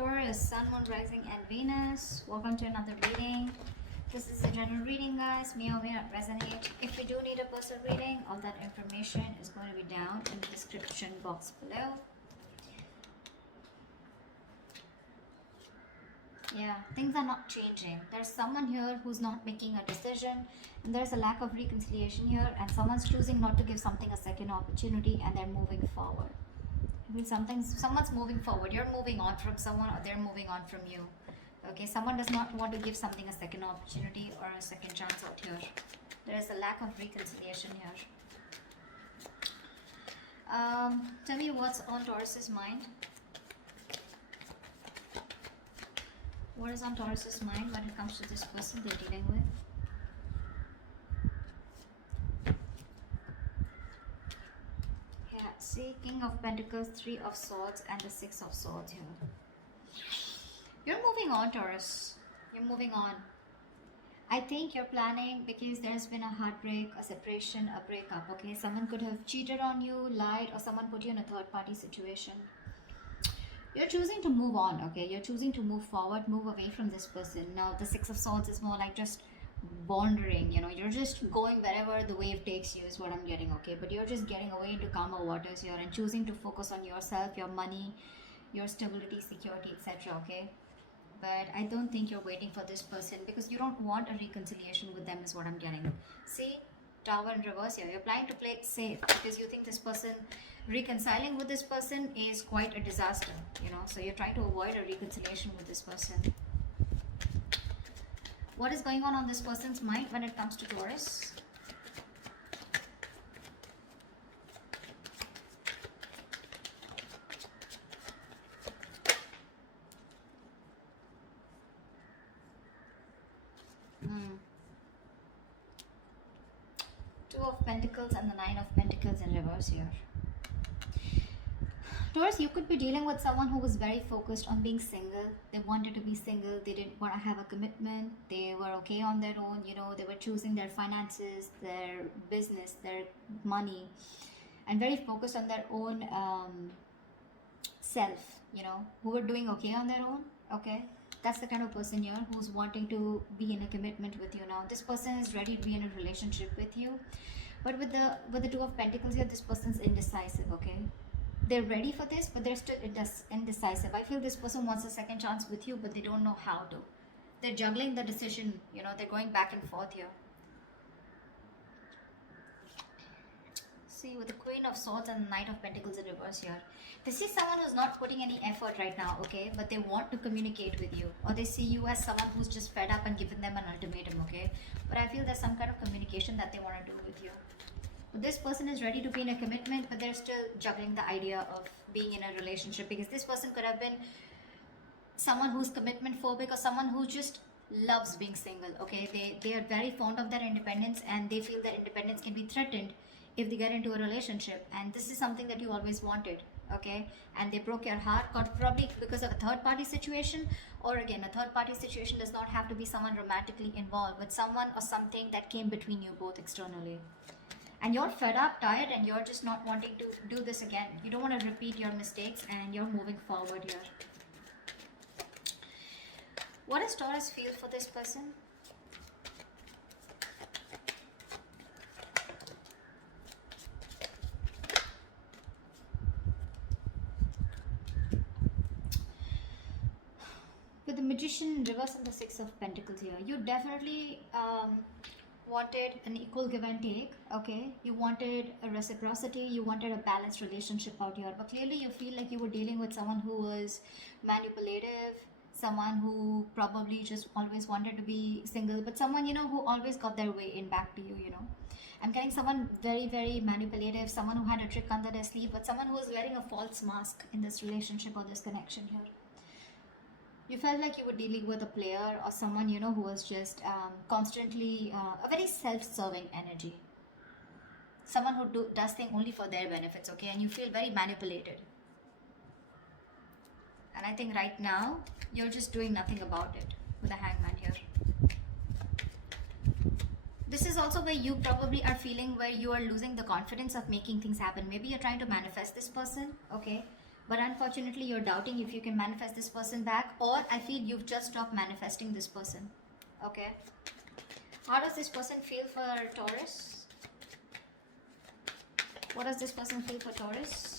Taurus, Sun, Moon, Rising, and Venus. Welcome to another reading. This is a general reading, guys. May or may not resonate. If you do need a personal reading, all that information is going to be down in the description box below. Yeah, things are not changing. There's someone here who's not making a decision, and there's a lack of reconciliation here, and someone's choosing not to give something a second opportunity, and they're moving forward. Someone's moving forward. You're moving on from someone, or they're moving on from you. Okay, someone does not want to give something a second opportunity or a second chance out here. There is a lack of reconciliation here. Tell me what's on Taurus's mind. What is on Taurus's mind when it comes to this person they're dealing with? Yeah, see, King of Pentacles, Three of Swords, and the Six of Swords here. You're moving on, Taurus. You're moving on. I think you're planning because there's been a heartbreak, a separation, a breakup, okay? Someone could have cheated on you, lied, or someone put you in a third-party situation. You're choosing to move on, okay? You're choosing to move forward, move away from this person. Now, the Six of Swords is more like just wandering, you know? You're just going wherever the wave takes you is what I'm getting, okay? But you're just getting away into calmer waters here and choosing to focus on yourself, your money, your stability, security, etc., okay? But I don't think you're waiting for this person because you don't want a reconciliation with them is what I'm getting. See, Tower in reverse here. You're planning to play it safe because you think this person, reconciling with this person is quite a disaster, you know. So you're trying to avoid a reconciliation with this person. What is going on this person's mind when it comes to Taurus? Two of Pentacles and the Nine of Pentacles in reverse here. Taurus, you could be dealing with someone who was very focused on being single. They wanted to be single. They didn't want to have a commitment. They were okay on their own. You know, they were choosing their finances, their business, their money, and very focused on their own self, you know, who were doing okay on their own. Okay. That's the kind of person here who's wanting to be in a commitment with you now. This person is ready to be in a relationship with you. But with the Two of Pentacles here, this person's indecisive, okay? They're ready for this, but they're still indecisive. I feel this person wants a second chance with you, but they don't know how to. They're juggling the decision, you know, they're going back and forth here. See, with the Queen of Swords and the Knight of Pentacles in reverse here. This is someone who's not putting any effort right now, okay? But they want to communicate with you. Or they see you as someone who's just fed up and given them an ultimatum, okay? But I feel there's some kind of communication that they want to do with you. But this person is ready to be in a commitment, but they're still juggling the idea of being in a relationship. Because this person could have been someone who's commitment phobic or someone who just loves being single, okay? They are very fond of their independence and they feel that independence can be threatened if they get into a relationship, and this is something that you always wanted, okay? And they broke your heart, probably because of a third-party situation, or again, a third-party situation does not have to be someone romantically involved, but someone or something that came between you both externally. And you're fed up, tired, and you're just not wanting to do this again. You don't want to repeat your mistakes, and you're moving forward here. What does Taurus feel for this person? With the Magician in reverse and the Six of Pentacles here, you definitely wanted an equal give and take, okay? You wanted a reciprocity, you wanted a balanced relationship out here, but clearly you feel like you were dealing with someone who was manipulative, someone who probably just always wanted to be single, but someone, you know, who always got their way in back to you, you know. I'm getting someone very, very manipulative, someone who had a trick under their sleeve, but someone who was wearing a false mask in this relationship or this connection here. You felt like you were dealing with a player or someone, you know, who was just constantly a very self-serving energy. Someone who does things only for their benefits, okay? And you feel very manipulated. And I think right now, you're just doing nothing about it with the Hangman here. This is also where you probably are feeling where you are losing the confidence of making things happen. Maybe you're trying to manifest this person, okay? but unfortunately you're doubting if you can manifest this person back, or I feel you've just stopped manifesting this person. Okay, how does this person feel for Taurus? What does this person feel for Taurus?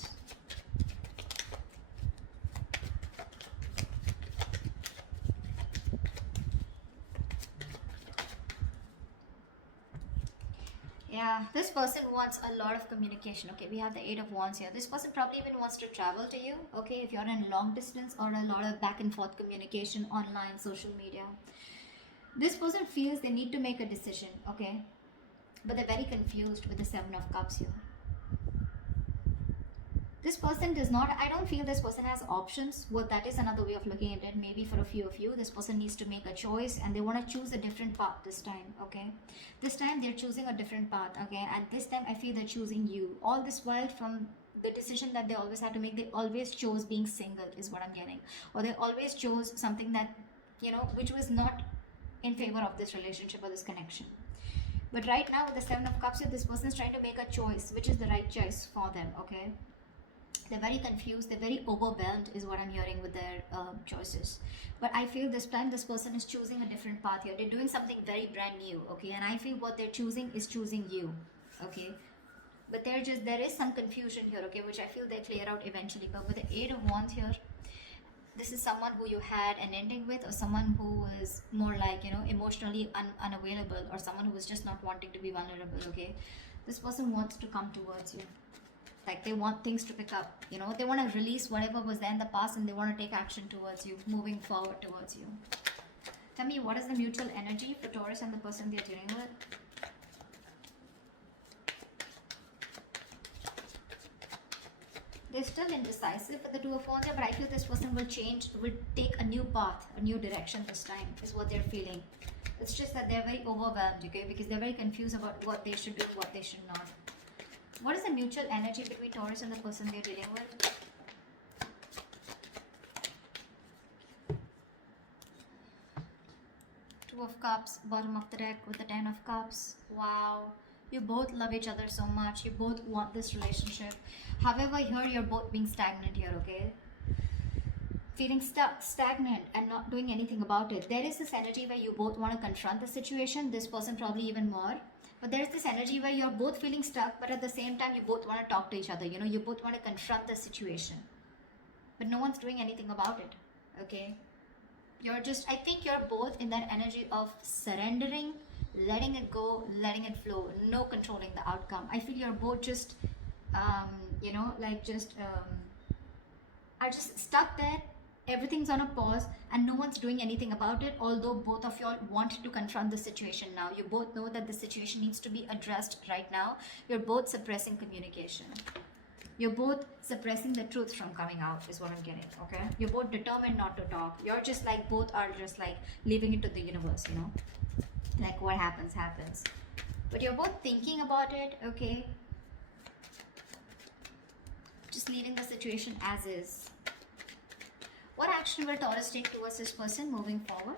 Yeah, this person wants a lot of communication. Okay, we have the Eight of Wands here. This person probably even wants to travel to you. Okay, if you're in long distance, or a lot of back and forth communication online, social media. This person feels they need to make a decision. Okay, but they're very confused with the Seven of Cups here. This person does not, I don't feel this person has options. Well, that is another way of looking at it. Maybe for a few of you, this person needs to make a choice and they want to choose a different path this time. Okay, this time they're choosing a different path. Okay, and this time I feel they're choosing you. All this while, from the decision that they always had to make, they always chose being single, is what I'm getting. Or they always chose something that, you know, which was not in favor of this relationship or this connection. But right now with the Seven of Cups here, this person is trying to make a choice, which is the right choice for them. Okay, they're very confused, they're very overwhelmed, is what I'm hearing with their choices. But I feel this time this person is choosing a different path here. They're doing something very brand new. Okay, and I feel what they're choosing is choosing you. Okay, but there is some confusion here. Okay, which I feel they clear out eventually. But with the Eight of Wands here, this is someone who you had an ending with, or someone who is more like, you know, emotionally unavailable, or someone who is just not wanting to be vulnerable. Okay, this person wants to come towards you. Like, they want things to pick up, you know, they want to release whatever was there in the past, and they want to take action towards you, moving forward towards you. Tell me, what is the mutual energy for Taurus and the person they're dealing with? They're still indecisive with the Two of Wands, but I feel this person will change, will take a new path, a new direction this time, is what they're feeling. It's just that they're very overwhelmed, okay, because they're very confused about what they should do and what they should not. What is the mutual energy between Taurus and the person they're dealing with? Two of Cups, bottom of the deck with the Ten of Cups. Wow. You both love each other so much. You both want this relationship. However, here you're both being stagnant here, okay? Feeling stuck, stagnant, and not doing anything about it. There is this energy where you both want to confront the situation. This person probably even more. But there's this energy where you're both feeling stuck, but at the same time, you both want to talk to each other. You know, you both want to confront the situation. But no one's doing anything about it, okay? You're just, I think you're both in that energy of surrendering, letting it go, letting it flow, no controlling the outcome. I feel you're both just, you know, like are just stuck there. Everything's on a pause and no one's doing anything about it, although both of y'all want to confront the situation now. You both know that the situation needs to be addressed right now. You're both suppressing communication. You're both suppressing the truth from coming out, is what I'm getting, okay? You're both determined not to talk. You're just like, both are just like leaving it to the universe, you know? Like, what happens, happens. But you're both thinking about it, okay? Just leaving the situation as is. What action will Taurus take towards this person moving forward?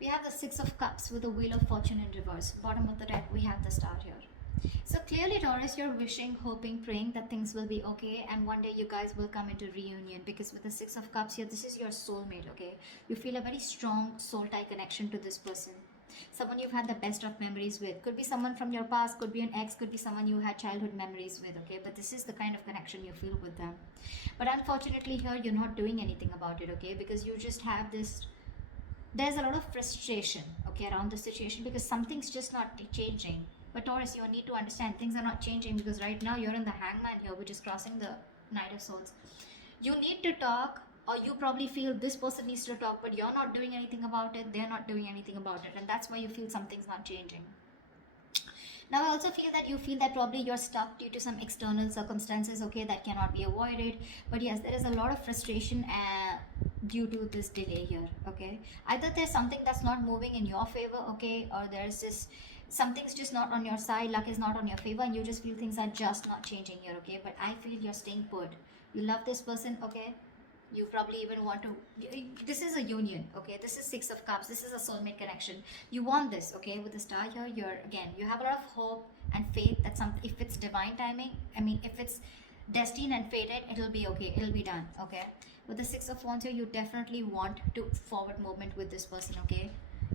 We have the Six of Cups with the Wheel of Fortune in reverse. Bottom of the deck, we have the Star here. So clearly, Taurus, you're wishing, hoping, praying that things will be okay, and one day you guys will come into reunion, because with the Six of Cups here, this is your soulmate, okay? You feel a very strong soul tie connection to this person. Someone you've had the best of memories with. Could be someone from your past, could be an ex, could be someone you had childhood memories with, okay? But this is the kind of connection you feel with them. But unfortunately here, you're not doing anything about it, okay? Because you just have this, there's a lot of frustration, okay, around the situation, because something's just not changing. But Taurus, you need to understand things are not changing, because right now you're in the Hangman here, which is crossing the Knight of Swords. You need to talk, or you probably feel this person needs to talk, but you're not doing anything about it, they're not doing anything about it, and that's why you feel something's not changing. Now, I also feel that you feel that probably you're stuck due to some external circumstances, okay, that cannot be avoided. But yes, there is a lot of frustration due to this delay here, okay? Either there's something that's not moving in your favor, okay, or there's just something's just not on your side, luck is not on your favor, and you just feel things are just not changing here, okay? But I feel you're staying put. You love this person, okay? You probably even want to, this is a union, okay? This is Six of Cups, this is a soulmate connection. You want this, okay? With the star here, you're, again, you have a lot of hope and faith that some, if it's divine timing, I mean, if it's destined and fated, it'll be okay, it'll be done, okay? With the Six of Wands here, you definitely want to forward movement with this person, okay?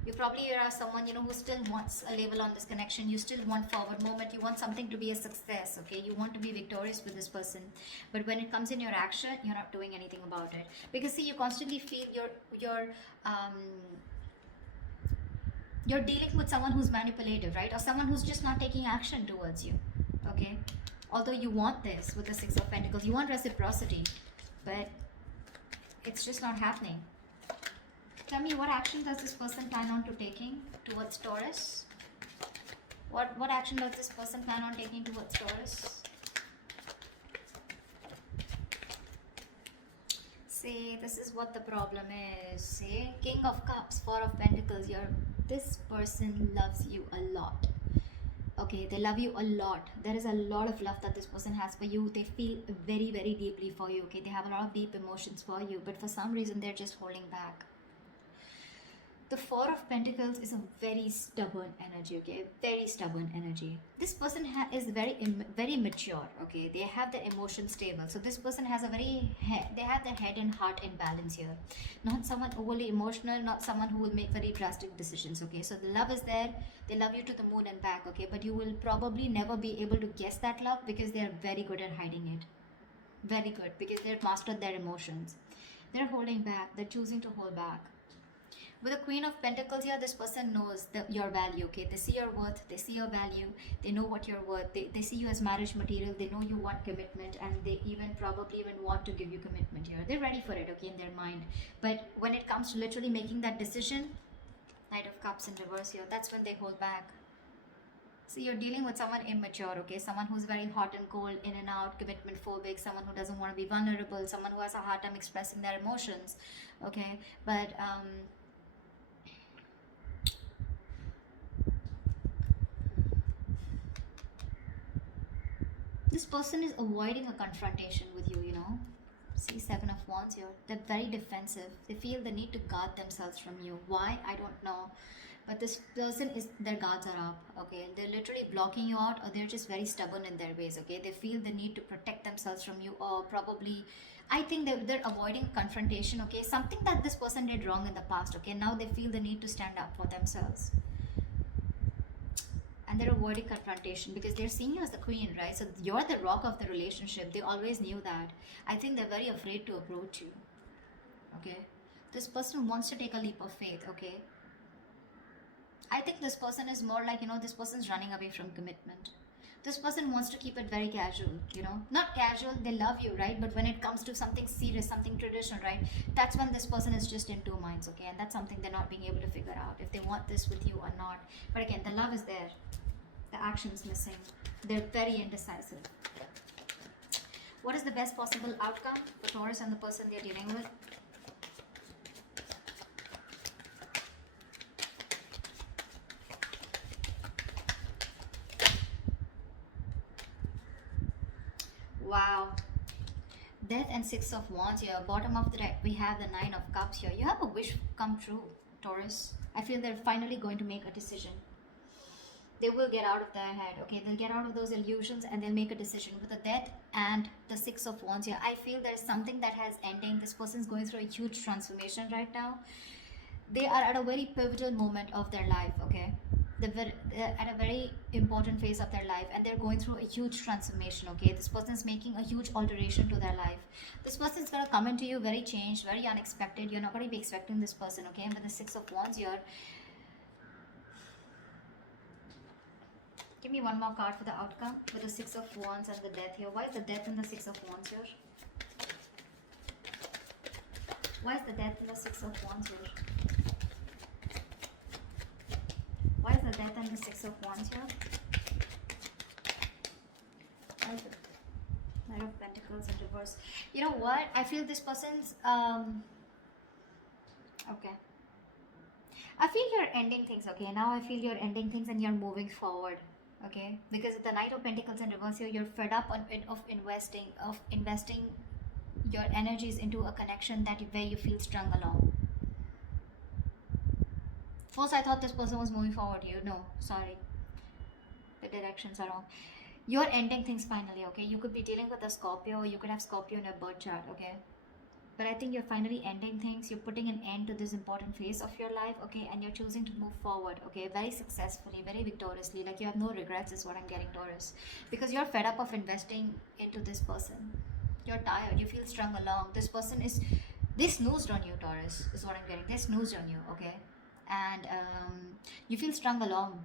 You probably are someone, you know, who still wants a level on this connection. You still want forward movement. You want something to be a success, okay? You want to be victorious with this person. But when it comes in your action, you're not doing anything about it. Because see, you constantly feel um you're dealing with someone who's manipulative, right? Or someone who's just not taking action towards you, okay? Although you want this with the Six of Pentacles, you want reciprocity, but it's just not happening. Tell me, what action does this person plan on to taking towards Taurus? What action does this person plan on taking towards Taurus? See, this is what the problem is. See, King of Cups, Four of Pentacles. This person loves you a lot. Okay, they love you a lot. There is a lot of love that this person has for you. They feel very, very deeply for you. Okay, they have a lot of deep emotions for you, but for some reason they're just holding back. The Four of Pentacles is a very stubborn energy, okay? Very stubborn energy. This person is very mature, okay? They have their emotions stable. So this person has they have their head and heart in balance here. Not someone overly emotional, not someone who will make very drastic decisions, okay? So the love is there. They love you to the moon and back, okay? But you will probably never be able to guess that love because they are very good at hiding it. Very good, because they've mastered their emotions. They're holding back. They're choosing to hold back. With the Queen of Pentacles here, this person knows your value, okay? They see your worth, they see your value, they know what you're worth, they see you as marriage material, they know you want commitment, and they probably even want to give you commitment here. They're ready for it, okay, in their mind. But when it comes to literally making that decision, Knight of Cups in reverse here, that's when they hold back. So you're dealing with someone immature, okay? Someone who's very hot and cold, in and out, commitment phobic, someone who doesn't want to be vulnerable, someone who has a hard time expressing their emotions, okay? But, this person is avoiding a confrontation with you, you know. See, Seven of Wands here. They're very defensive. They feel the need to guard themselves from you. Why? I don't know. But this person their guards are up, okay? They're literally blocking you out, or they're just very stubborn in their ways, okay? They feel the need to protect themselves from you, or probably, I think they're avoiding confrontation, okay? Something that this person did wrong in the past, okay? Now they feel the need to stand up for themselves. And they're avoiding confrontation because they're seeing you as the queen, right? So you're the rock of the relationship. They always knew that. I think they're very afraid to approach you, okay? This person wants to take a leap of faith, okay? I think this person is more like, you know, this person's running away from commitment. This person wants to keep it very casual, you know? Not casual, they love you, right? But when it comes to something serious, something traditional, right? That's when this person is just in two minds, okay? And that's something they're not being able to figure out, if they want this with you or not. But again, the love is there. The action's missing. They're very indecisive. What is the best possible outcome for Taurus and the person they're dealing with? Wow. Death and Six of Wands here. Bottom of the deck, we have the Nine of Cups here. You have a wish come true, Taurus. I feel they're finally going to make a decision. They will get out of their head, okay? They'll get out of those illusions and they'll make a decision. With the Death and the Six of Wands here, I feel there's something that has ending. This person's going through a huge transformation right now. They are at a very pivotal moment of their life, okay? They're at a very important phase of their life, and they're going through a huge transformation, okay? This person's making a huge alteration to their life. This person's going to come into you very changed, very unexpected. You're not going to be expecting this person, okay? And with the Six of Wands here, give me one more card for the outcome with the Six of Wands and the Death here. Why is the Death and the Six of Wands here? Why is the Death and the Six of Wands here? Why is the Death and the Six of Wands here? Why is the Knight of Pentacles in reverse? You know what? I feel this person's okay. I feel you're ending things, okay? Now I feel you're ending things and you're moving forward, okay? Because with the Knight of Pentacles in reverse here, you're fed up of investing your energy is into a connection where you feel strung along. First, I thought this person was moving forward. You know, sorry, the directions are wrong. You're ending things finally, okay? You could be dealing with a Scorpio, or you could have Scorpio in your birth chart, okay? But I think you're finally ending things. You're putting an end to this important phase of your life, okay? And you're choosing to move forward, okay? Very successfully, very victoriously. Like you have no regrets, is what I'm getting, Taurus. Because you're fed up of investing into this person. You're tired. You feel strung along. They snoozed on you, Taurus, is what I'm getting. They snoozed on you, okay? And you feel strung along.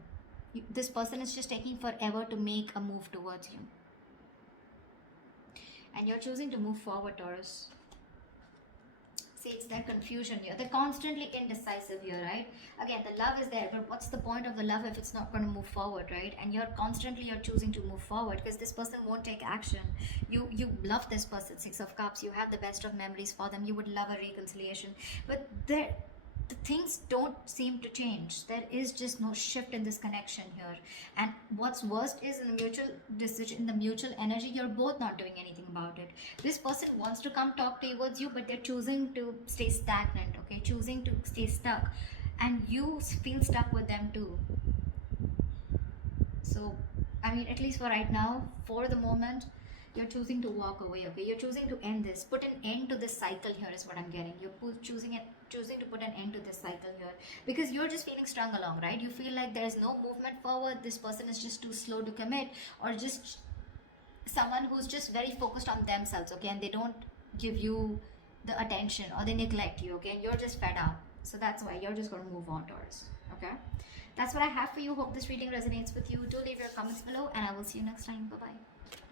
This person is just taking forever to make a move towards you. And you're choosing to move forward, Taurus. See, it's that confusion here. They're constantly indecisive here, right? Again, the love is there, but what's the point of the love if it's not going to move forward, right? And you're choosing to move forward because this person won't take action. You love this person, Six of Cups. You have the best of memories for them. You would love a reconciliation, but the things don't seem to change. There is just no shift in this connection here. And what's worst is in the mutual decision, in the mutual energy, you're both not doing anything about it. This person wants to come talk towards you, but they're choosing to stay stagnant, okay? Choosing to stay stuck. And you feel stuck with them too. So, I mean, at least for right now, for the moment, you're choosing to walk away, okay? You're choosing to end this, put an end to this cycle here is what I'm getting. You're choosing to put an end to this cycle here because you're just feeling strung along, right? You feel like there's no movement forward. This person is just too slow to commit, or just someone who's just very focused on themselves, okay? And they don't give you the attention, or they neglect you, okay? And you're just fed up. So that's why you're just going to move on, Taurus, okay? That's what I have for you. Hope this reading resonates with you. Do leave your comments below, and I will see you next time. Bye bye.